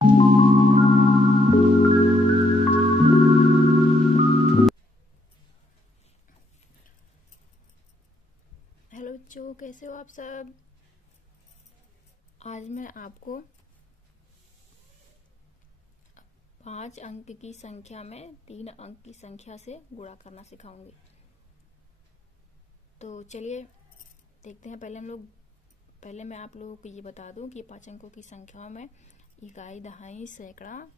Hello बच्चों, कैसे हो आप सब। आज मैं आपको 5 अंक की संख्या में 3 अंक की संख्या से गुणा करना सिखाऊंगी। तो चलिए देखते हैं। पहले मैं आप लोगों को ये बता दूं कि 5 अंकों की संख्याओं में इकाई, दहाई, सैकड़ा,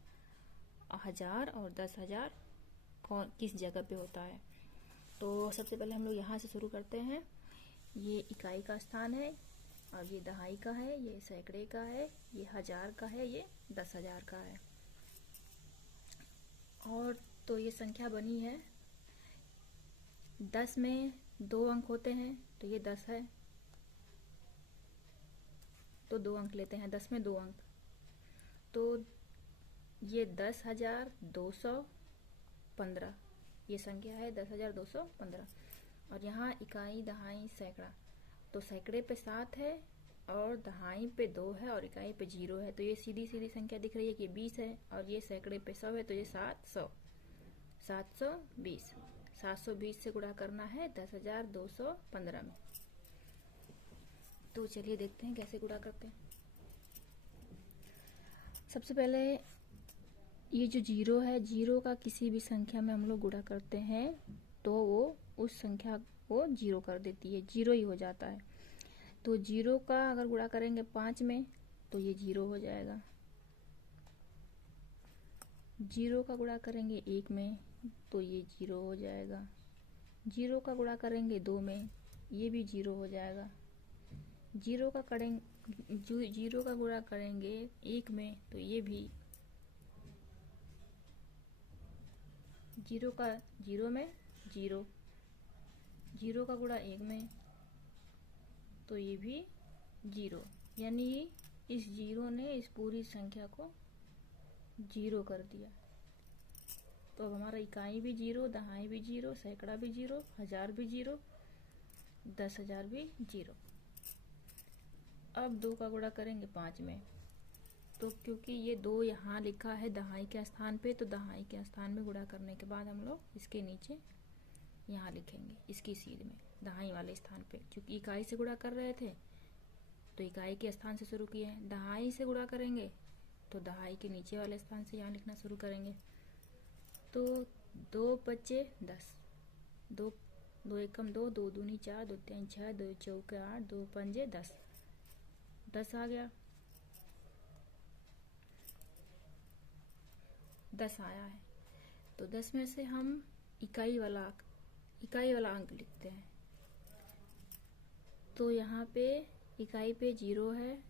हजार और 10,000 कौन किस जगह पे होता है। तो सबसे पहले हम लोग यहाँ से शुरू करते हैं। ये इकाई का स्थान है, और ये दहाई का है, ये सैकड़े का है, ये हजार का है, ये 10,000 का है। और तो ये संख्या बनी है। 10 में 2 अंक होते हैं, तो ये 10 है, तो 2 अंक लेते हैं। 10 में 2 अंक, तो ये 10,215 ये संख्या है, 10,215। और यहाँ इकाई, दहाई, सैकड़ा, तो सैकड़े पे 7 है और दहाई पे 2 है और इकाई पे 0 है, तो ये सीधी सीधी संख्या दिख रही है कि 20 है। और ये सैकड़े पे 100 है, तो ये 720 720 से गुणा करना है 10,215 में। तो चलिए देखते हैं कैसे गुणा करते हैं। सबसे पहले ये जो 0 है, 0 का किसी भी संख्या में हम लोग गुणा करते हैं तो वो उस संख्या को 0 कर देती है, 0 ही हो जाता है। तो 0 का अगर गुणा करेंगे 5 में तो ये 0 हो जाएगा। 0 का गुणा करेंगे 1 में तो ये 0 हो जाएगा। 0 का गुणा करेंगे 2 में, ये भी 0 हो जाएगा। 0 का गुणा करेंगे 1 में तो ये भी 0 का 0 में 0। 0 का गुणा 1 में तो ये भी 0, यानी इस 0 ने इस पूरी संख्या को 0 कर दिया। तो अब हमारा इकाई भी 0, दहाई भी 0, सैकड़ा भी 0, हजार भी 0, 10,000 भी 0। अब 2 का गुणा करेंगे 5 में, तो क्योंकि ये 2 यहाँ लिखा है दहाई के स्थान पे, तो दहाई के स्थान में गुणा करने के बाद हम लोग इसके नीचे यहाँ लिखेंगे, इसकी सीध में दहाई वाले स्थान पे। क्योंकि इकाई से गुणा कर रहे थे तो इकाई के स्थान से शुरू किए हैं, दहाई से गुणा करेंगे तो दहाई के नीचे वाले स्थान से यहाँ लिखना शुरू करेंगे। तो 2 बचे 10, 2 2 एकम 2, 2 दूनी 4, 2 तीन 6, 2 चौके 8, 2 पंजे 10, 10 आ गया। 10 आया है, तो 10 में से हम इकाई वाला अंक लिखते हैं। तो यहाँ पे इकाई पे 0 है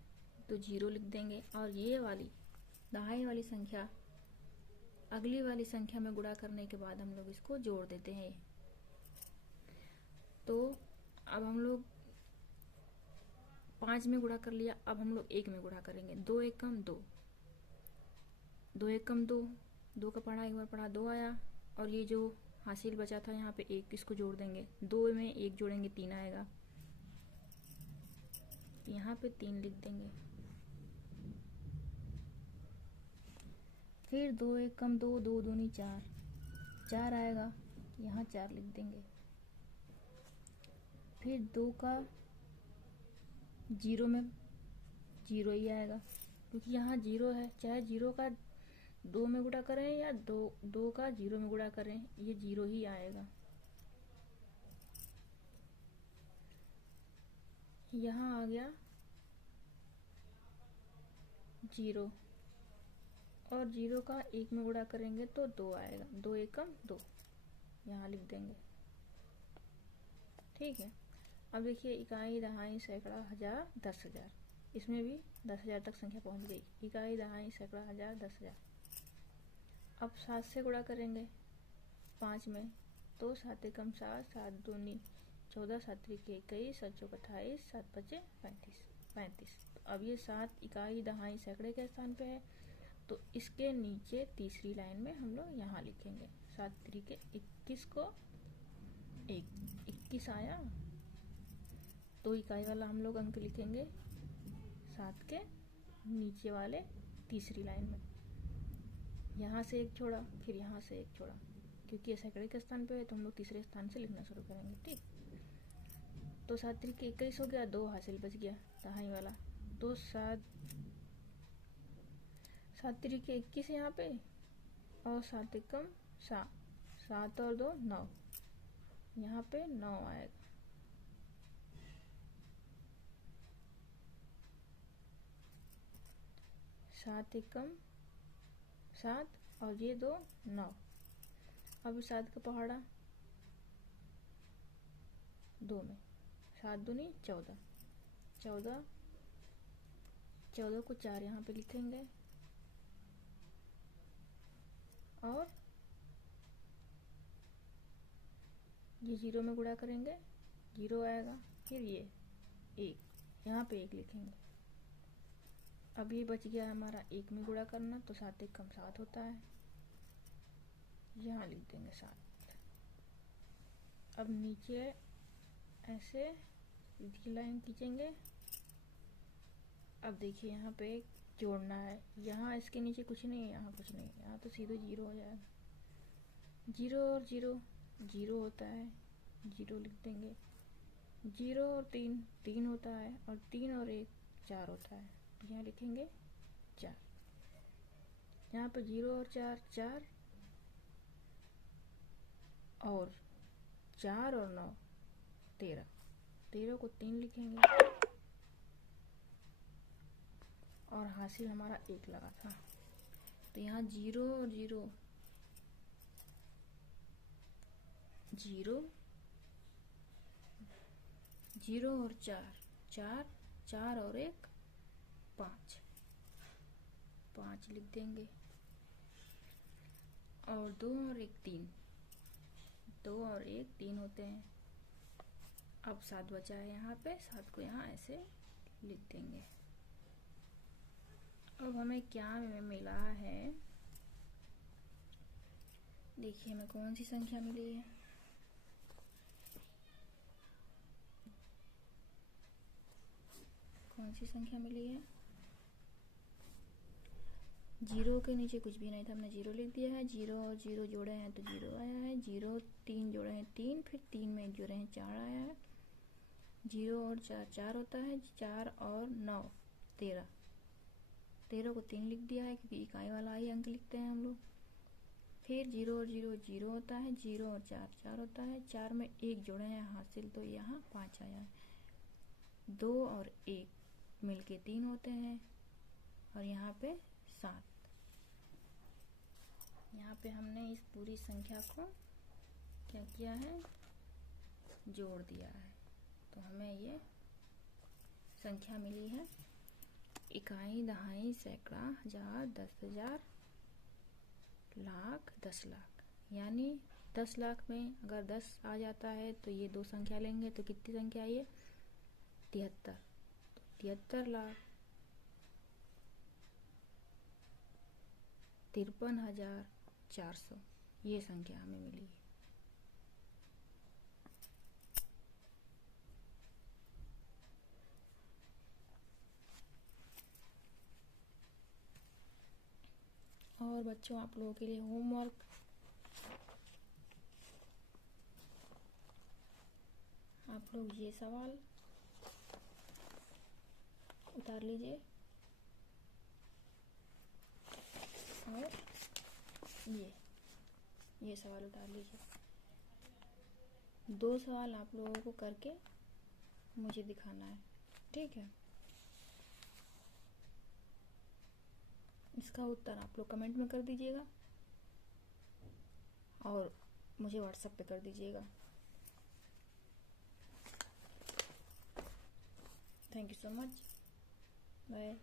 तो 0 लिख देंगे, और ये वाली दहाई वाली संख्या अगली वाली संख्या में गुणा करने के बाद हम लोग इसको जोड़ देते हैं। तो अब हम लोग 5 में गुणा कर लिया, अब हम लोग 1 में गुणा करेंगे। 2 एकम 2, 2 एकम 2, 2 का पढ़ा एक बार पढ़ा 2 आया, और ये जो हासिल बचा था यहाँ पे 1, इसको जोड़ देंगे। 2 में 1 जोड़ेंगे 3 आएगा, यहाँ पे 3 लिख देंगे। फिर 2 एकम 2, 2 दूनी 4, 4 आएगा, यहाँ 4 लिख देंगे। फिर 2 का 0 में 0 ही आएगा, क्योंकि यहाँ 0 है। चाहे 0 का 2 में गुणा करें या 2 का 0 में गुणा करें, ये 0 ही आएगा। यहाँ आ गया 0, और 0 का 1 में गुणा करेंगे तो 2 आएगा। 2 एकम 2, यहाँ लिख देंगे। ठीक है। अब देखिए इकाई, दहाई, सैकड़ा, हजार, 10,000, इसमें भी 10,000 तक संख्या पहुंच गई। इकाई, दहाई, सैकड़ा, हजार, 10,000। अब 7 से गुणा करेंगे 5 में, तो 7 एकम 7, 7 दूनी 14, 7 त्रिक 21, 7 चौक 28, 7 पचे 35। तो अब ये 7 इकाई, दहाई, सैकड़े के स्थान पे है, तो इसके नीचे तीसरी लाइन में हम लोग यहाँ लिखेंगे 7 त्रिक 21 को 21 आया, तो इकाई वाला हम लोग अंक लिखेंगे 7 के नीचे वाले तीसरी लाइन में यहाँ से एक छोड़ा, फिर यहाँ से एक छोड़ा, क्योंकि ये सैकड़े के स्थान पे है तो हम लोग तीसरे स्थान से लिखना शुरू करेंगे। ठीक, तो 7 3 21 हो गया, 2 हासिल बच गया दहाई वाला। तो 7 3 21 यहाँ पे, और 7 एकम 7, 7 और 2 9, यहाँ पे 9 आएगा। सात एकम 7 और ये 2 9। अब 7 का पहाड़ा 2 में, 7 दूनी 14, 14 को 4 यहाँ पे लिखेंगे, और ये 0 में गुणा करेंगे, 0 आएगा। फिर ये 1, यहाँ पे 1 लिखेंगे। अब ये बच गया हमारा 1 में गुणा करना, तो 7 एकम 7 होता है, यहाँ लिख देंगे 7। अब नीचे ऐसे सीधी लाइन खींचेंगे। अब देखिए यहाँ पे एक जोड़ना है, यहाँ इसके नीचे कुछ नहीं है, यहाँ कुछ नहीं है, यहाँ तो सीधे 0 हो जाएगा। 0 और 0 0 होता है, 0 लिख देंगे। 0 और 3 3 होता है, और 3 और 1 4 होता है, तो यहाँ लिखेंगे 4। यहाँ पे 0 और 4 4, और 4 और 9 13, 13 को 3 लिखेंगे, और हासिल हमारा 1 लगा था। तो यहाँ 0 और 0 0, 0 और 4 4, 4 और 1 5, 5 लिख देंगे, और 2 और 1 3, 2 और 1 3 होते हैं। अब 7 बचा है यहाँ पे, 7 को यहाँ ऐसे लिख देंगे। अब हमें क्या मिला है, देखिए हमें कौन सी संख्या मिली है। कौन सी संख्या मिली है? 0 के नीचे कुछ भी नहीं था, हमने 0 लिख दिया है। 0 और 0 जोड़े हैं तो 0 आया है। 0 3 जोड़े हैं 3, फिर 3 में 1 जोड़े हैं 4 आया है। 0 और 4 4 होता है, 4 और 9 13, 13 को 3 लिख दिया है, क्योंकि इकाई वाला ही अंक लिखते हैं हम लोग। फिर 0 और 0 0 होता है, 0 और 4 4 होता है, 4 में 1 जोड़े हैं हासिल, तो यहाँ 5 आया है। 2 और 1 मिलके 3 होते हैं, और यहाँ पे 7। यहाँ पे हमने इस पूरी संख्या को क्या किया है, जोड़ दिया है, तो हमें ये संख्या मिली है। इकाई, दहाई, सैकड़ा, हजार, 10,000, लाख, 10 लाख। यानी 10 लाख में अगर 10 आ जाता है तो ये 2 संख्या लेंगे, तो कितनी संख्या है ये? 73। 73 लाख 53,400, ये संख्या हमें मिली है। और बच्चों, आप लोगों के लिए होमवर्क, आप लोग ये सवाल उतार लीजिए, और ये सवाल उतार लीजिए। 2 सवाल आप लोगों को करके मुझे दिखाना है, ठीक है? इसका उत्तर आप लोग कमेंट में कर दीजिएगा, और मुझे व्हाट्सएप पे कर दीजिएगा। Thank you so much, bye.